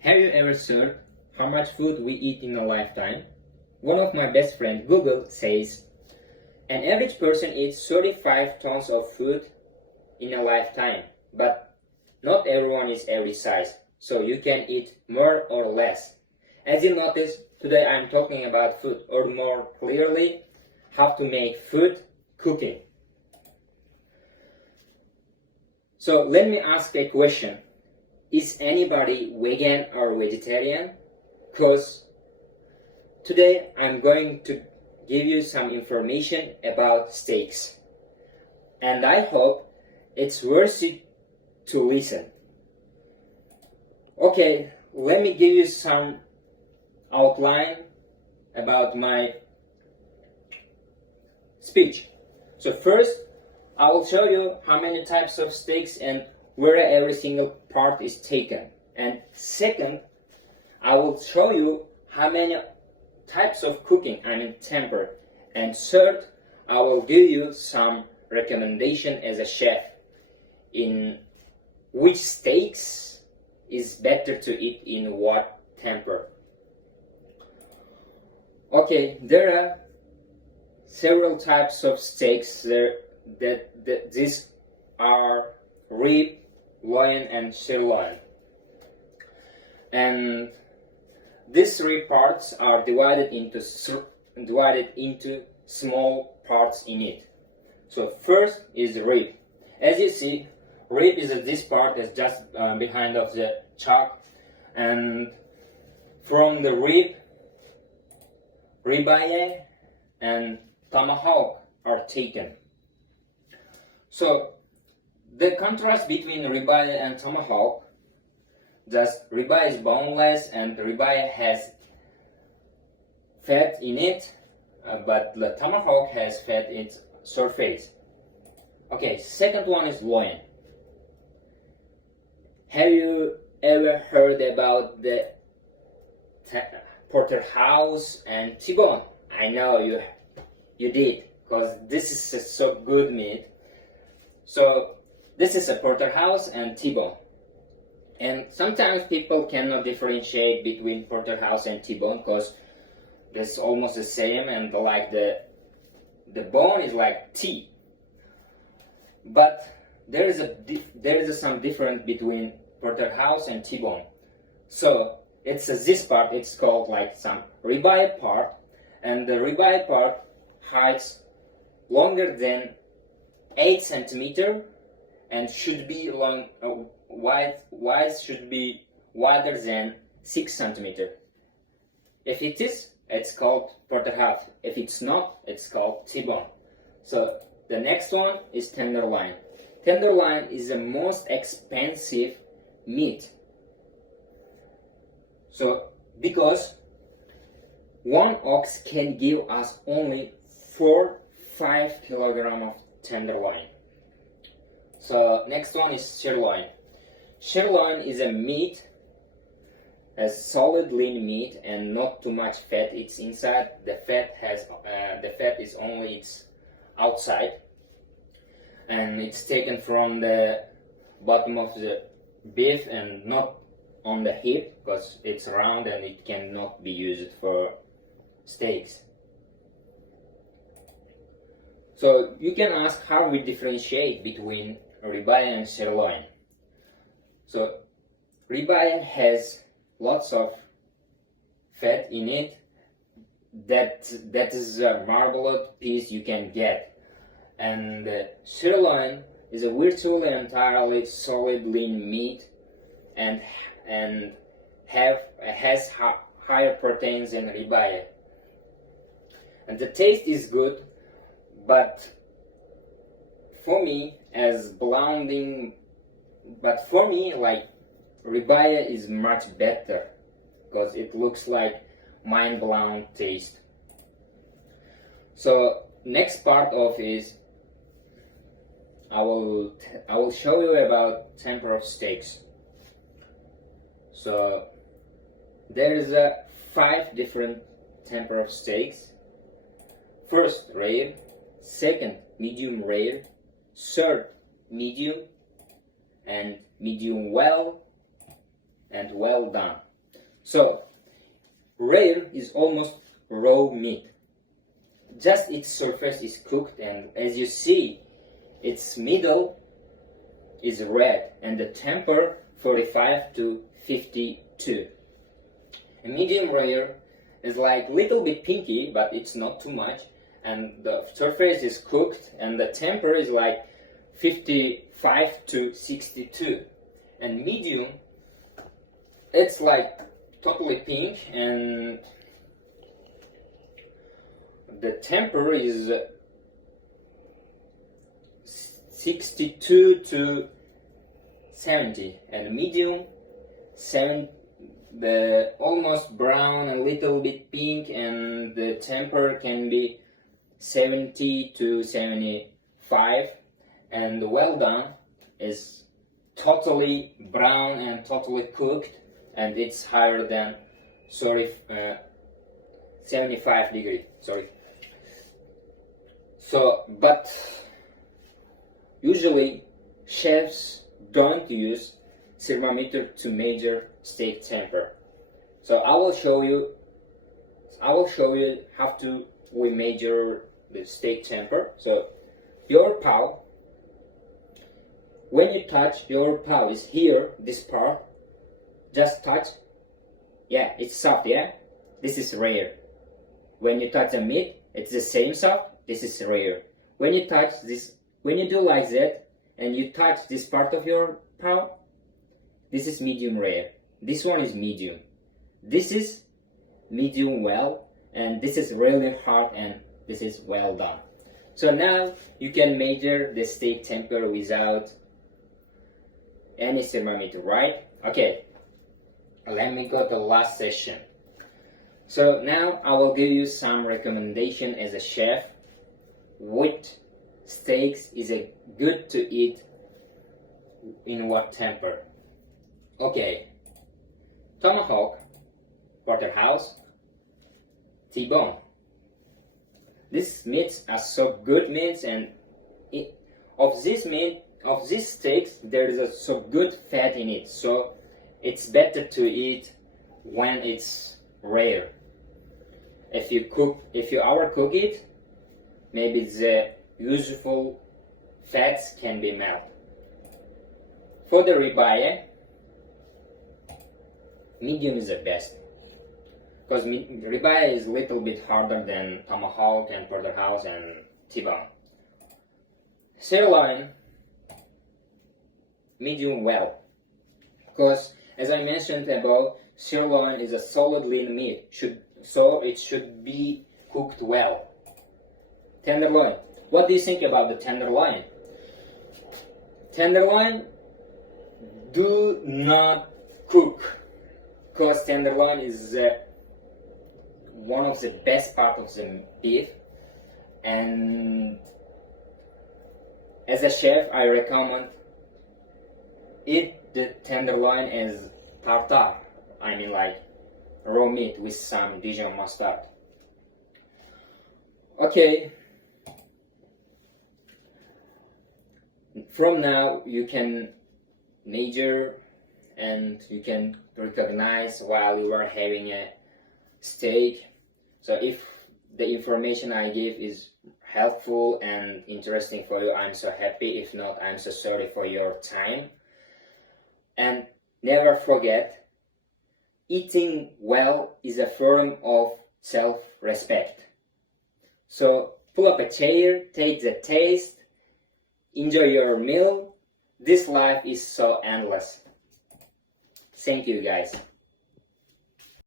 Have you ever searched how much food we eat in a lifetime? One of my best friends, Google, says an average person eats 35 tons of food in a lifetime, but not everyone is every size, so you can eat more or less. As you notice, today I'm talking about food, or more clearly, how to make food, cooking. So let me ask a question. Is anybody vegan or vegetarian? Because today I'm going to give you some information about steaks. And I hope it's worth it to listen. Okay, let me give you some outline about my speech. So first, I will show you how many types of steaks and where every single part is taken. And second, I will show you how many types of cooking, temper. And third, I will give you some recommendation as a chef in which steaks is better to eat in what temper. Okay, there are several types of steaks these are rib, loin, and sirloin. And these three parts are divided into small parts in it. So first is rib. As you see, rib is this part that's just behind of the chuck, and from the ribeye and tomahawk are taken. So the contrast between ribeye and tomahawk, just ribeye is boneless and ribeye has fat in it, but the tomahawk has fat in its surface. Okay, second one is loin. Have you ever heard about the porterhouse and T-bone? I know you did, because this is a so good meat. So this is a porterhouse and T-bone. And sometimes people cannot differentiate between porterhouse and T-bone because it's almost the same, and like the bone is like T. But there is some difference between porterhouse and T-bone. So it's this part. It's called like some ribeye part, and the ribeye part hides longer than 8 centimeter and should be wide should be wider than 6 centimeter. If it is, it's called porterhouse. If it's not, it's called T-bone. So the next one is tenderloin. Tenderloin is the most expensive meat. So because one ox can give us only 4-5 kilograms of tenderloin. So next one is sirloin. Sirloin is a meat, a solid lean meat, and not too much fat. It's inside. The fat is only its outside, and it's taken from the bottom of the beef and not on the hip because it's round and it cannot be used for steaks. So you can ask how we differentiate between ribeye and sirloin. So ribeye has lots of fat in it. That is a marbled piece you can get, and sirloin is a virtually entirely solid lean meat and has higher proteins than ribeye. And the taste is good, but for me like ribeye is much better because it looks like mind-blown taste. So next part of is I will show you about temper of steaks. So there is 5 different temper of steaks. First, rare. Second, medium rare. Third, medium, and medium well, and well done. So rare is almost raw meat. Just its surface is cooked, and as you see, its middle is red and the temper 45 to 52. A medium rare is like little bit pinky, but it's not too much, and the surface is cooked and the temper is like 55 to 62. And medium, it's like totally pink and the temper is 62 to 70, and medium the almost brown, a little bit pink, and the temper can be 70 to 75, and the well done is totally brown and totally cooked, and it's higher than 75 degree. So, but usually chefs don't use thermometer to measure steak temper. So I will show you how to we measure the steak temper. So your paw, when you touch, your paw is here, this part. Just touch. Yeah, it's soft, yeah? This is rare. When you touch the meat, it's the same soft. This is rare. When you touch this, when you do like that, and you touch this part of your paw, this is medium rare. This one is medium. This is medium well, and this is really hard, and this is well done. So now you can measure the steak temper without any thermometer, right? Okay, let me go to the last session. So now I will give you some recommendation as a chef. What steaks is a good to eat in what temper? Okay, tomahawk, porterhouse, T-bone. These meats are so good meats, and of this steaks there is a so good fat in it. So it's better to eat when it's rare. If you overcook it, maybe the useful fats can be melted. For the ribeye, medium is the best, because ribeye is a little bit harder than tomahawk and porterhouse and T-bone. Sirloin, medium well, because as I mentioned above, sirloin is a solid lean meat, so it should be cooked well. Tenderloin. What do you think about the tenderloin? Tenderloin, do not cook, because tenderloin is one of the best parts of the beef, and as a chef I recommend eat the tenderloin as tartare, I mean like raw meat with some Dijon mustard. Okay, from now you can measure and you can recognize while you are having a steak. So if the information I give is helpful and interesting for you, I'm so happy. If not, I'm so sorry for your time. And never forget, eating well is a form of self-respect. So pull up a chair, take the taste, enjoy your meal. This life is so endless. Thank you guys.